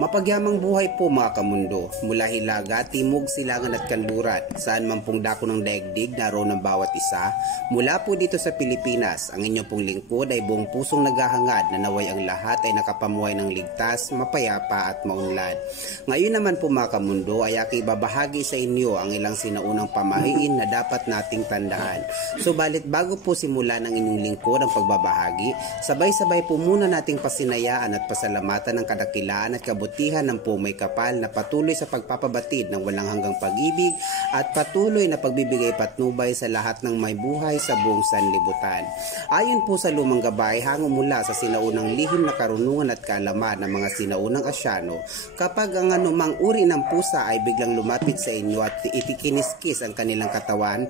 Mapagyamang buhay po mga kamundo, mula Hilaga, Timog, Silangan at Kanluran, saan man pong dako ng daigdig naroon ng bawat isa. Mula po dito sa Pilipinas, ang inyong pong lingkod ay buong pusong naghahangad na naway ang lahat ay nakapamuhay ng ligtas, mapayapa at maunlad. Ngayon naman po mga kamundo ay aking babahagi sa inyo ang ilang sinaunang pamahiin na dapat nating tandaan. Subalit bago po simulan ng inyong lingkod ang pagbabahagi, sabay-sabay po muna nating pasinayaan at pasalamatan ng kadakilaan at kabutihan ng Pumay Kapal na patuloy sa pagpapabatid ng walang hanggang pag-ibig at patuloy na pagbibigay patnubay sa lahat ng may buhay sa buong sanlibutan. Ayon po sa lumang gabay, hango mula sa sinaunang lihim na karunungan at kaalaman ng mga sinaunang Asyano, kapag ang anumang uri ng pusa ay biglang lumapit sa inyo at itikiniskis ang kanilang katawan,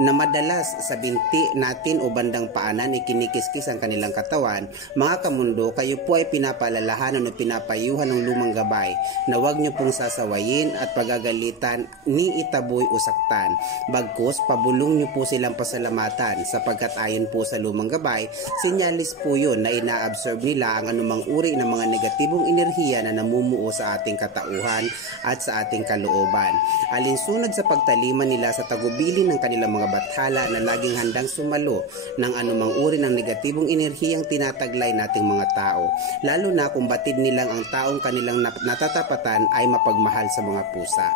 na madalas sa binti natin o bandang paanan ikinikiskis ang kanilang katawan, mga kamundo, kayo po ay pinapaalalahanan o pinapayuhan ng lumang gabay na huwag nyo pong sasawayin at pagagalitan ni itaboy o saktan. Bagkus, pabulong nyo po silang pasalamatan sapagkat ayon po sa lumang gabay, sinyalis po yun na ina-absorb nila ang anumang uri ng mga negatibong enerhiya na namumuo sa ating katauhan at sa ating kalooban. Alinsunod sa pagtaliman nila sa tagubilin ng kanilang mga bathala na laging handang sumalo ng anumang uri ng negatibong enerhiyang tinataglay nating mga tao, lalo na kung batid nilang ang taong kanilang natatapatan ay mapagmahal sa mga pusa.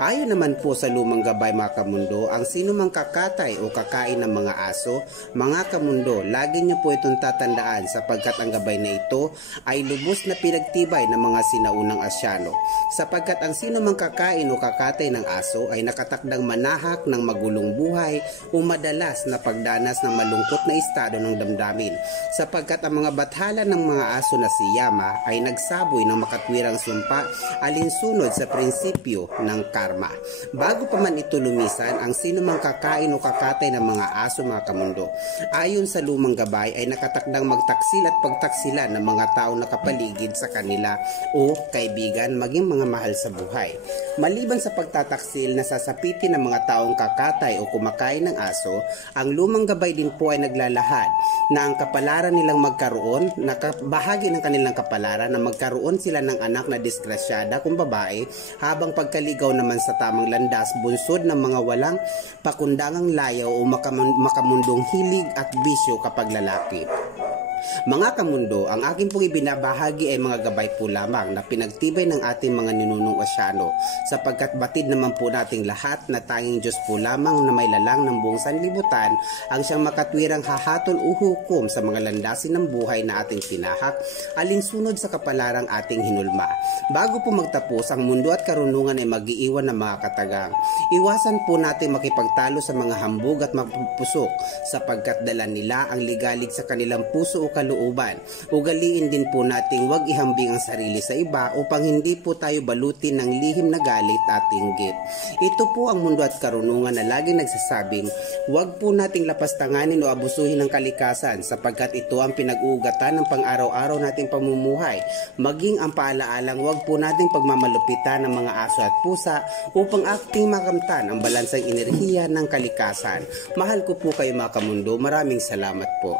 Ayon naman po sa lumang gabay mga kamundo, ang sino mang kakatay o kakain ng mga aso, mga kamundo, lagi nyo po itong tatandaan sapagkat ang gabay na ito ay lubos na pinagtibay ng mga sinaunang Asyano, sapagkat ang sino mang kakain o kakatay ng aso ay nakatakdang manahak ng magulong buhay o madalas na pagdanas ng malungkot na estado ng damdamin, sapagkat ang mga bathala ng mga aso na si Yama ay nagsaboy ng makatwirang sumpa alinsunod sa prinsipyo ng karma. Bago pa man ito lumisan, ang sino mang kakain o kakatay ng mga aso mga kamundo, ayon sa lumang gabay ay nakatakdang magtaksil at pagtaksilan ng mga taong nakapaligid sa kanila o kaibigan maging mga mahal sa buhay. Maliban sa pagtataksil na sasapitin ng mga taong kakatay o kumakain ng aso, ang lumang gabay din po ay naglalahad na ang kapalaran nilang magkaroon, bahagi ng kanilang kapalaran na magkaroon sila ng anak na disgrasyada kung babae, habang pagkaligaw naman sa tamang landas, bunsod ng mga walang pakundangang layaw o makamundong hilig at bisyo kapag lalaki. Mga kamundo, ang aking pong ibinabahagi ay mga gabay po lamang na pinagtibay ng ating mga ninunong Asyano, sapagkat batid naman po nating lahat na tanging Diyos po lamang na may lalang ng buong sanlibutan ang siyang makatwirang hahatol o hukom sa mga landasin ng buhay na ating tinahak alinsunod sa kapalarang ating hinulma. Bago po magtapos, ang mundo at karunungan ay mag-iiwan ng mga katagang. Iwasan po natin makipagtalo sa mga hambog at mapupusok, sapagkat dala nila ang ligalig sa kanilang puso o kalooban. Ugaliin din po nating huwag ihambing ang sarili sa iba upang hindi po tayo balutin ng lihim na galit at inggit. Ito po ang mundo at karunungan na laging nagsasabing huwag po nating lapastanganin o abusuhin ng kalikasan, sapagkat ito ang pinag-uugatan ng pang-araw-araw nating pamumuhay. Maging ang paalaalang huwag po nating pagmamalupitan ng mga aso at pusa upang ating makamtan ang balansang enerhiya ng kalikasan. Mahal ko po kayo mga kamundo. Maraming salamat po.